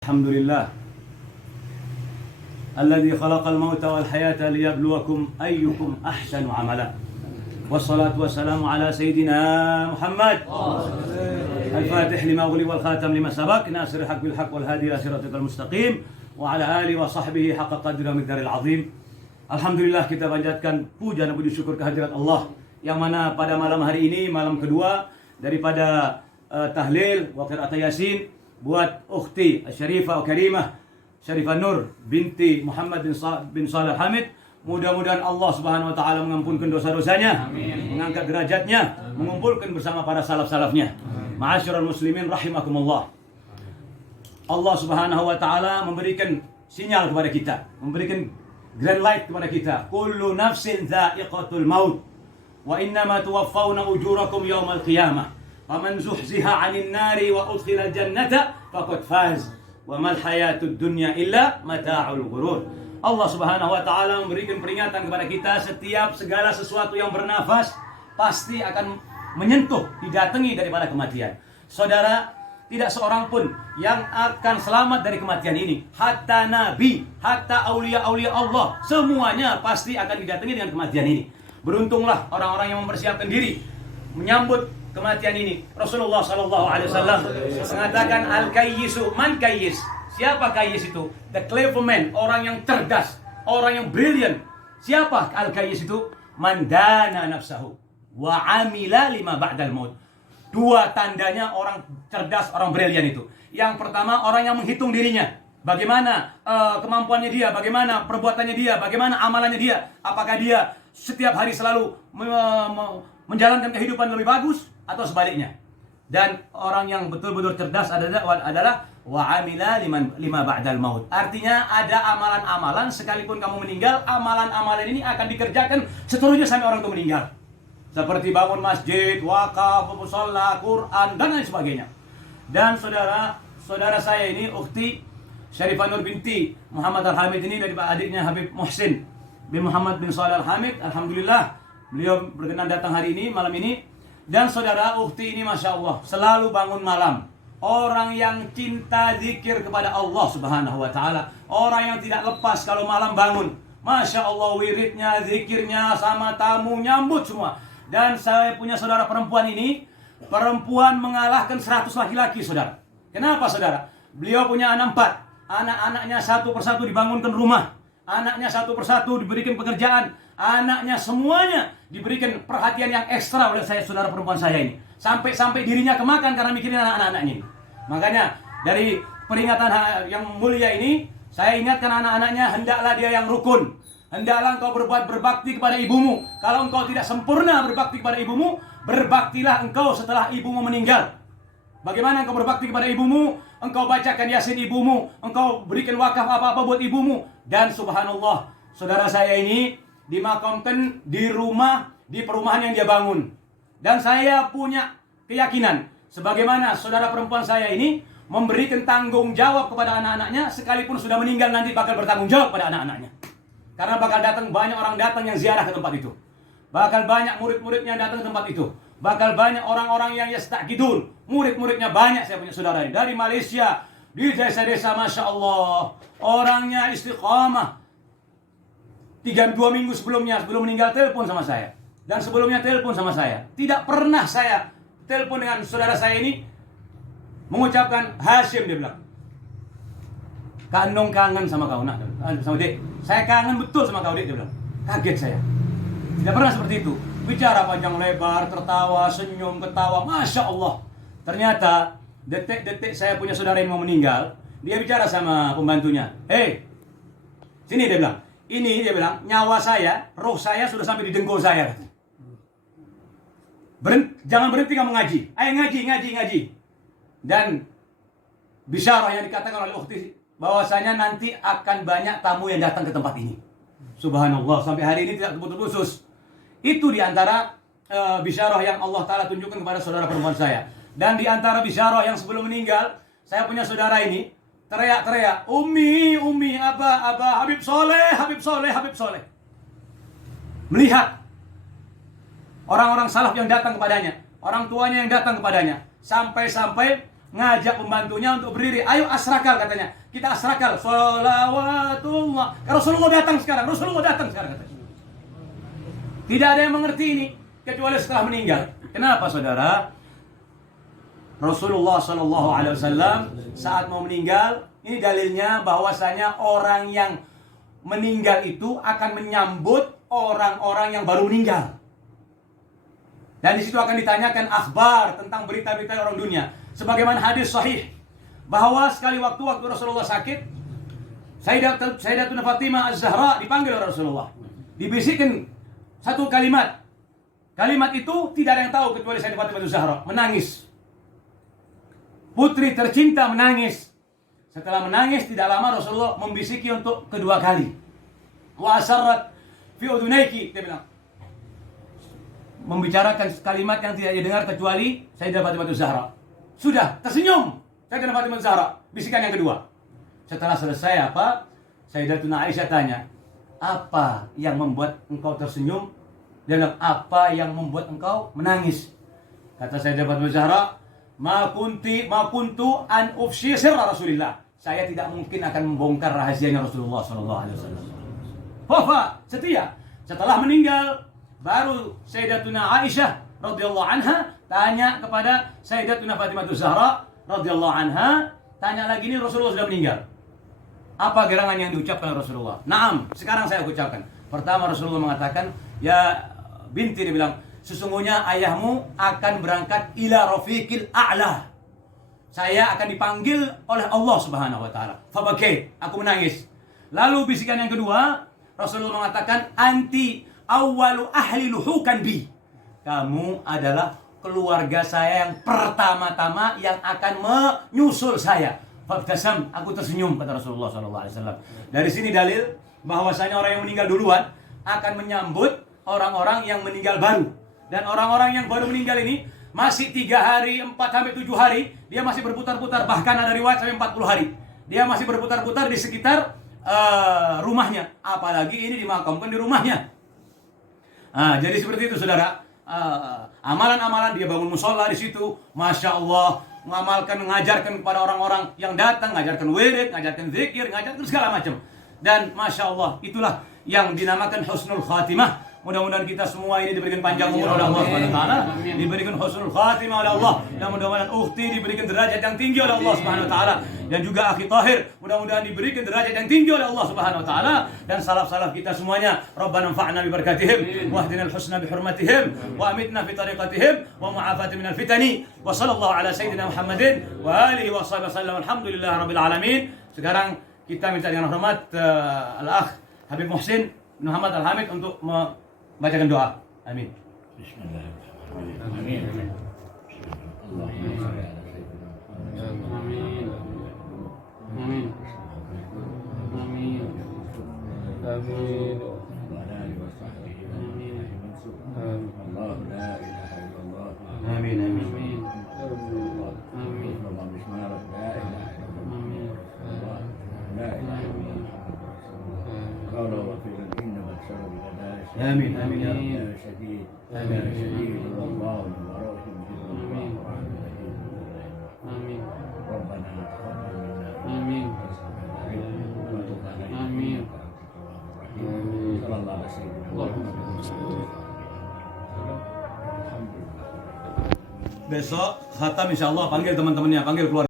الحمد لله الذي خلق الموت والحياة ليبلوكم أيكم أحسن عملا والصلاة والسلام على سيدنا محمد الفاتح لما أغلق والخاتم لما سبق ناصر الحق بالحق والهادي إلى صراطك المستقيم وعلى آله وصحبه حق قدر ومقدار العظيم. Alhamdulillah, kita panjatkan puja dan puji syukur kehadirat Allah yang mana pada malam hari ini, malam kedua daripada tahlil wa qira'at Yasin buat ukhti Syarifah Karimah Syarifah Nur binti Muhammad bin Shalih Al-Hamid. Mudah-mudahan Allah Subhanahu wa taala mengampunkan dosa-dosanya, mengangkat derajatnya, mengumpulkan bersama para salaf-salafnya. Ma'asyiral muslimin rahimakumullah. Allah Subhanahu wa taala memberikan sinyal kepada kita, memberikan green light kepada kita. Kullu nafsin dha'iqatul maut wa innama tuwaffawna ujurakum yaumal qiyamah. Faman zuhziha 'anil nari wa udkhilal jannata faqad faz. Wa mal hayatud dunya illa mata'ul ghurur. Allah Subhanahu wa taala memberikan peringatan kepada kita, setiap segala sesuatu yang bernafas pasti akan menyentuh, didatangi daripada kematian. Saudara, tidak seorang pun yang akan selamat dari kematian ini. Hatta nabi, hatta aulia-aulia Allah, semuanya pasti akan didatangi dengan kematian ini. Beruntunglah orang-orang yang mempersiapkan diri menyambut kematian ini. Rasulullah sallallahu alaihi wasallam mengatakan al-kayyisu man kayyis. Siapa kayyis itu? The clever man, orang yang cerdas, orang yang brilliant. Siapa al-kayyis itu? Man dana nafsahu wa amila lima ba'dal maut. Dua tandanya orang cerdas, orang brilian itu. Yang pertama, orang yang menghitung dirinya. Bagaimana kemampuannya dia, bagaimana perbuatannya dia, bagaimana amalannya dia. Apakah dia setiap hari selalu menjalankan kehidupan lebih bagus atau sebaliknya. Dan orang yang betul-betul cerdas adalah wa amila lima ba'dal maut. Artinya ada amalan-amalan sekalipun kamu meninggal, amalan-amalan ini akan dikerjakan seterusnya sampai orang itu meninggal. Seperti bangun masjid, wakaf, musholla, Quran, dan lain sebagainya. Dan saudara saya ini, ukhti Syarifah Nur binti Muhammad Al-Hamid ini, dari adiknya Habib Muhsin bin Muhammad bin Shalih Al-Hamid. Alhamdulillah, beliau berkenan datang hari ini, malam ini. Dan saudara, ukhti ini Masya Allah, selalu bangun malam. Orang yang cinta zikir kepada Allah Subhanahu wa ta'ala. Orang yang tidak lepas kalau malam bangun. Masya Allah, wiridnya, zikirnya, sama tamu, nyambut semua. Dan saya punya saudara perempuan ini, perempuan mengalahkan 100 laki-laki, saudara. Kenapa, saudara? Beliau punya anak 4. Anak-anaknya satu persatu dibangunkan rumah. Anaknya satu persatu diberikan pekerjaan. Anaknya semuanya diberikan perhatian yang ekstra oleh saya, saudara perempuan saya ini. Sampai dirinya kemakan karena mikirin anak-anaknya ini. Makanya dari peringatan yang mulia ini, saya ingatkan anak-anaknya, hendaklah dia yang rukun. Hendaklah engkau berbuat berbakti kepada ibumu. Kalau engkau tidak sempurna berbakti kepada ibumu, berbaktilah engkau setelah ibumu meninggal. Bagaimana engkau berbakti kepada ibumu? Engkau bacakan Yasin ibumu, engkau berikan wakaf apa-apa buat ibumu. Dan subhanallah, saudara saya ini dimakamkan di rumah, di perumahan yang dia bangun. Dan saya punya keyakinan, sebagaimana saudara perempuan saya ini memberikan tanggung jawab kepada anak-anaknya, sekalipun sudah meninggal nanti bakal bertanggung jawab pada anak-anaknya. Karena bakal banyak orang datang yang ziarah ke tempat itu. Bakal banyak murid-muridnya datang ke tempat itu. Bakal banyak orang-orang yang yastaqidun. Murid-muridnya banyak, saya punya saudara ini. Dari Malaysia, di desa-desa, Masya Allah. Orangnya istiqamah. 2 minggu sebelum meninggal telepon sama saya. Dan sebelumnya telepon sama saya. Tidak pernah saya telepon dengan saudara saya ini mengucapkan Hashim, dia bilang. Kanong kangen sama kau nak, sama dek. Saya kangen betul sama kau dek, dia bilang. Kaget saya. Tidak pernah seperti itu. Bicara panjang lebar, tertawa, senyum, ketawa, Masya Allah. Ternyata detik-detik saya punya saudara yang mau meninggal, dia bicara sama pembantunya. Hei, sini, dia bilang. Ini, dia bilang, nyawa saya, roh saya sudah sampai di dengkul saya. Jangan berhenti kamu ngaji. Ayo ngaji. Dan bisyarah yang dikatakan oleh ukhti, bahwasanya nanti akan banyak tamu yang datang ke tempat ini. Subhanallah, sampai hari ini tidak terputus. Itu diantara bisyarah yang Allah Ta'ala tunjukkan kepada saudara perempuan saya. Dan diantara bisyarah yang sebelum meninggal, saya punya saudara ini teriak-teriak, Umi, Abah, Habib Soleh. Melihat orang-orang salaf yang datang kepadanya, orang tuanya yang datang kepadanya. Sampai-sampai ngajak pembantunya untuk berdiri. Ayo asrakal katanya. Kita asrakal. Sholawatullah. Rasulullah datang sekarang. Katanya. Tidak ada yang mengerti ini kecuali setelah meninggal. Kenapa saudara? Rasulullah SAW saat mau meninggal, ini dalilnya bahwasanya orang yang meninggal itu akan menyambut orang-orang yang baru meninggal. Dan di situ akan ditanyakan akhbar tentang berita-berita orang dunia. Sebagaimana hadis sahih bahwa sekali waktu Rasulullah sakit, Sayyidatuna Fatimah Az-Zahra dipanggil oleh Rasulullah. Dibisikkan satu kalimat. Kalimat itu tidak ada yang tahu kecuali Sayyidatuna Fatimah Az-Zahra. Menangis. Putri tercinta menangis. Setelah menangis tidak lama Rasulullah membisiki untuk kedua kali. Wa asarrat fi udunayki, dia bilang. Membicarakan kalimat yang tidak didengar kecuali Sayyidah Fatimah Az-Zahra. Sudah tersenyum Sayyidah Fatimah Az-Zahra. Bisikan yang kedua. Setelah selesai apa? Sayyidatuna Aisyah tanya, apa yang membuat engkau tersenyum? Dan apa yang membuat engkau menangis? Kata Sayyidah Fatimah Az-Zahra, ma kuntu an ufshi sirra Rasulillah. Saya tidak mungkin akan membongkar rahasianya Rasulullah sallallahu alaihi wasallam. Wafa setia. Setelah meninggal baru Sayyidatuna Aisyah radhiyallahu anha tanya kepada Sayyidatuna Fatimah Az-Zahra radhiyallahu anha, tanya lagi, ini Rasulullah sudah meninggal. Apa gerangan yang diucapkan Rasulullah? Naam, sekarang saya ucapkan. Pertama Rasulullah mengatakan, ya binti, dia bilang, sesungguhnya ayahmu akan berangkat ila rafiqil a'la. Saya akan dipanggil oleh Allah Subhanahu wa taala. Fabakait, aku menangis. Lalu bisikan yang kedua, Rasulullah mengatakan, anti awwalu ahli luhukan bi. Kamu adalah keluarga saya yang pertama-tama yang akan menyusul saya. Fabtasam, aku tersenyum, kata Rasulullah SAW. Dari sini dalil bahwasanya orang yang meninggal duluan akan menyambut orang-orang yang meninggal baru. Dan orang-orang yang baru meninggal ini masih 3 hari, 4 sampai 7 hari, dia masih berputar-putar. Bahkan ada riwayat sampai 40 hari. Dia masih berputar-putar di sekitar rumahnya. Apalagi ini dimakamkan di rumahnya. Jadi seperti itu saudara. Amalan-amalan dia bangun musola di situ, masya Allah, mengamalkan, mengajarkan kepada orang-orang yang datang, mengajarkan wirid, mengajarkan zikir, mengajarkan segala macam. Dan masya Allah, itulah yang dinamakan husnul khatimah. Mudah-mudahan kita semua ini diberikan panjang umur oleh Allah Subhanahu wa taala, diberikan husnul khatimah oleh Allah, dan mudah-mudahan ukhti diberikan derajat yang tinggi oleh Allah Subhanahu wa taala, dan juga akhi Tahir mudah-mudahan diberikan derajat yang tinggi oleh Allah Subhanahu wa taala, dan salaf-salaf kita semuanya. Rabbana anfa'na bi barakatihim wa ahdina al-husna bi hurmatihim wa amitna fi tariqatihim wa mu'afati minal fitani wa sallallahu ala sayyidina Muhammadin wa alihi wa sahbihi wasallam. Alhamdulillahi rabbil alamin. Sekarang kita minta dengan hormat al-akh Habib Muhsin Muhammad Al-Hamid untuk bacakan doa. Amin. Bismillahirrahmanirrahim. Amin. Allahumma shalli ala sayyidina Muhammad. Amin. Amin. Amin. Wa ala alihi wa sahbihi. Amin. Allah la ilaha illallah. Amin. Amin. Amin. Amin. Allah bismillah la ilaha illallah. Amin. Allah la ilaha illallah. Qala wa fil inna wa shalli ala Amin. Amin ya Rabb. يا شديد يا شديد الله وراهم آمين آمين ربنا تقبل منا آمين وتب علينا آمين صلى الله على سيدنا محمد. Besok khatam insyaallah, panggil teman-temannya, panggil keluarga.